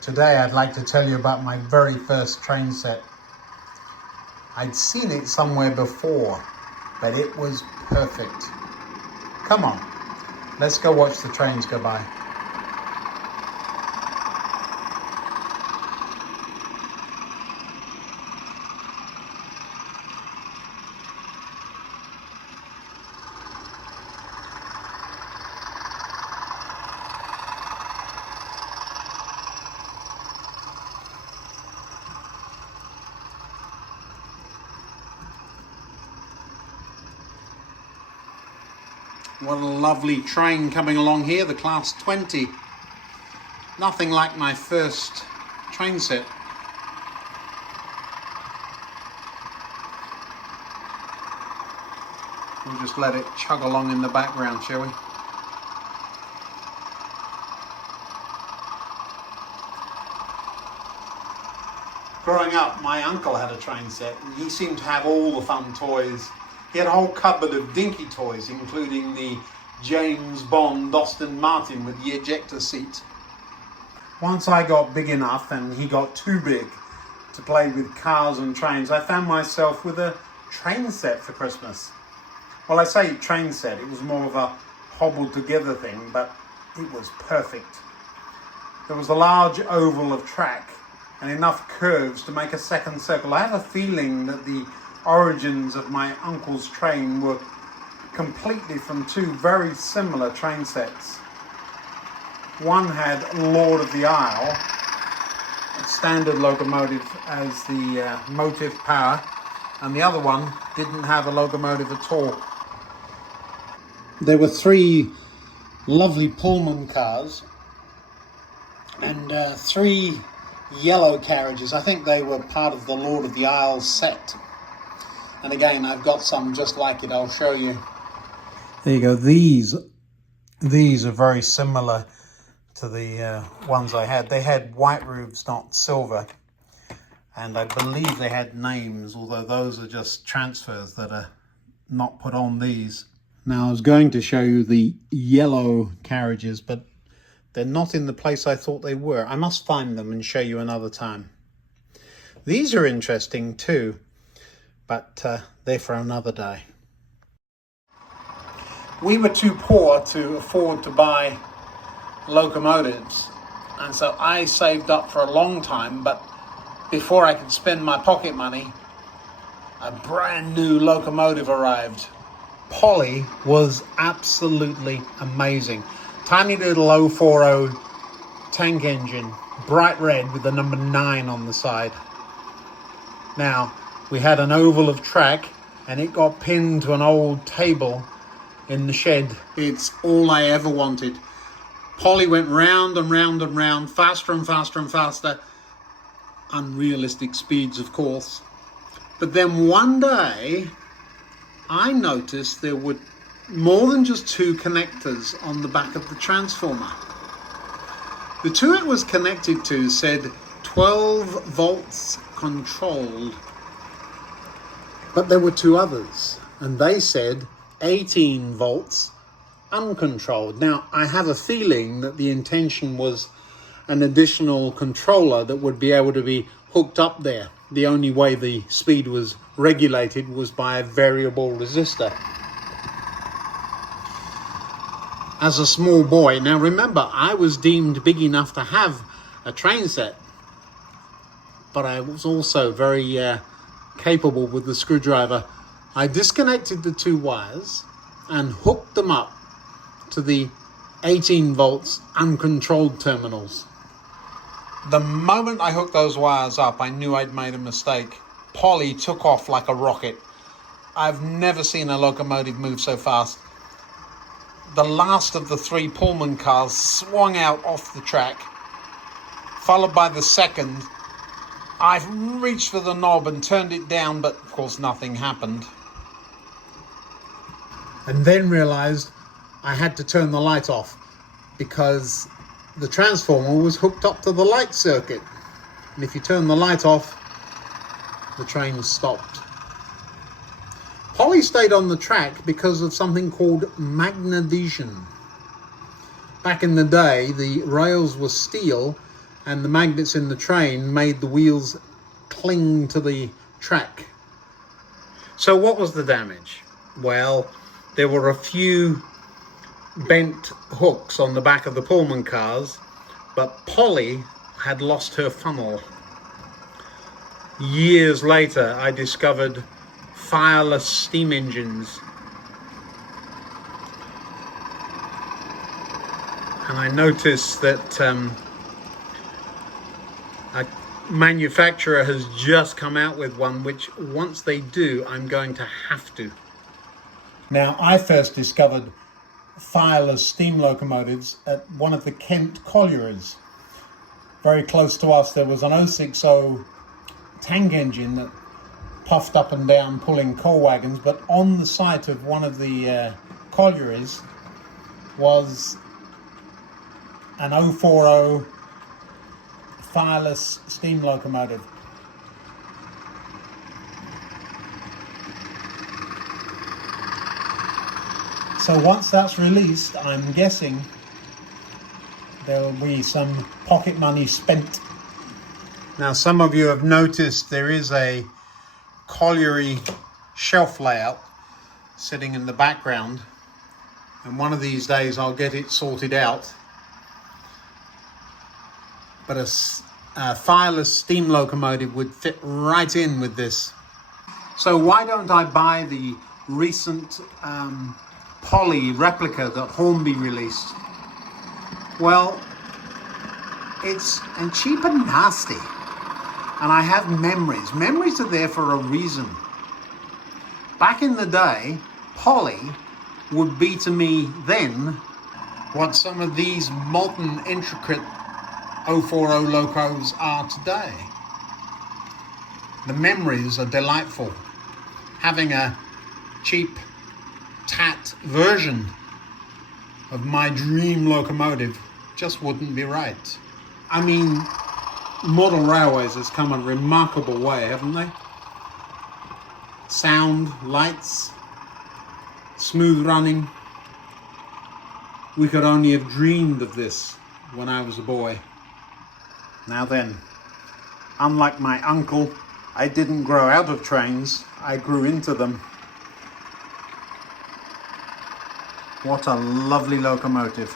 Today I'd like to tell you about my very first train set. I'd seen it somewhere before, but it was perfect. Come on, let's go watch the trains go by. What a lovely train coming along here, the Class 20. Nothing like my first train set. We'll just let it chug along in the background, shall we? Growing up, my uncle had a train set, and he seemed to have all the fun toys. He had a whole cupboard of dinky toys, including the James Bond Aston Martin with the ejector seat. Once I got big enough and he got too big to play with cars and trains, I found myself with a train set for Christmas. Well, I say train set, it was more of a hobbled together thing, but it was perfect. There was a large oval of track and enough curves to make a second circle. I have a feeling that the origins of my uncle's train were completely from two very similar train sets. One had Lord of the Isle, a standard locomotive as the motive power, and the other one didn't have a locomotive at all. There were three lovely Pullman cars and three yellow carriages. I think they were part of the Lord of the Isle set. And again, I've got some just like it. I'll show you. There you go. These are very similar to the ones I had. They had white roofs, not silver. And I believe they had names, although those are just transfers that are not put on these. Now, I was going to show you the yellow carriages, but they're not in the place I thought they were. I must find them and show you another time. These are interesting too, but they're for another day. We were too poor to afford to buy locomotives, and so I saved up for a long time, but before I could spend my pocket money, a brand new locomotive arrived. Polly was absolutely amazing. Tiny little 040 tank engine, bright red with the number 9 on the side. Now, we had an oval of track and it got pinned to an old table in the shed. It's all I ever wanted. Polly went round and round and round, faster and faster and faster. Unrealistic speeds, of course. But then one day, I noticed there were more than just two connectors on the back of the transformer. The two it was connected to said 12 volts controlled. But there were two others, and they said 18 volts uncontrolled. Now, I have a feeling that the intention was an additional controller that would be able to be hooked up there. The only way the speed was regulated was by a variable resistor. As a small boy, now remember, I was deemed big enough to have a train set, but I was also very capable with the screwdriver. I disconnected the two wires and hooked them up to the 18 volts uncontrolled terminals. The moment I hooked those wires up, I knew I'd made a mistake. Polly took off like a rocket. I've never seen a locomotive move so fast. The last of the three Pullman cars swung out off the track, followed by the second. I reached for the knob and turned it down, but of course nothing happened. And then realized I had to turn the light off because the transformer was hooked up to the light circuit. And if you turn the light off, the train stopped. Polly stayed on the track because of something called magnetization. Back in the day, the rails were steel and the magnets in the train made the wheels cling to the track. So what was the damage? Well, there were a few bent hooks on the back of the Pullman cars, but Polly had lost her funnel. Years later, I discovered Fireless steam engines, and I noticed that a manufacturer has just come out with one, which once they do, I'm going to have to. Now, I first discovered Fireless steam locomotives at one of the Kent collieries. Very close to us, there was an 060 tank engine that puffed up and down pulling coal wagons, but on the site of one of the collieries was an 040 Fireless steam locomotive. So once that's released, I'm guessing there'll be some pocket money spent. Now, some of you have noticed there is a colliery shelf layout sitting in the background, and one of these days I'll get it sorted out. But a Fireless steam locomotive would fit right in with this. So why don't I buy the recent Polly replica that Hornby released? Well, it's cheap and nasty. And I have memories. Memories are there for a reason. Back in the day, Polly would be to me then what some of these modern intricate 040 locos are today. The memories are delightful. Having a cheap tat version of my dream locomotive just wouldn't be right. I mean, model railways has come a remarkable way, haven't they? Sound, lights, smooth running. We could only have dreamed of this when I was a boy. Now then, unlike my uncle, I didn't grow out of trains, I grew into them. What a lovely locomotive.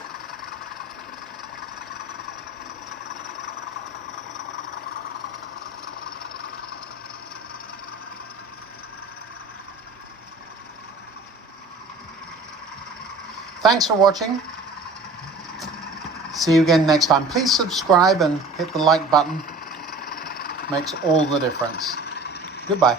Thanks for watching. See you again next time. Please subscribe and hit the like button. Makes all the difference. Goodbye.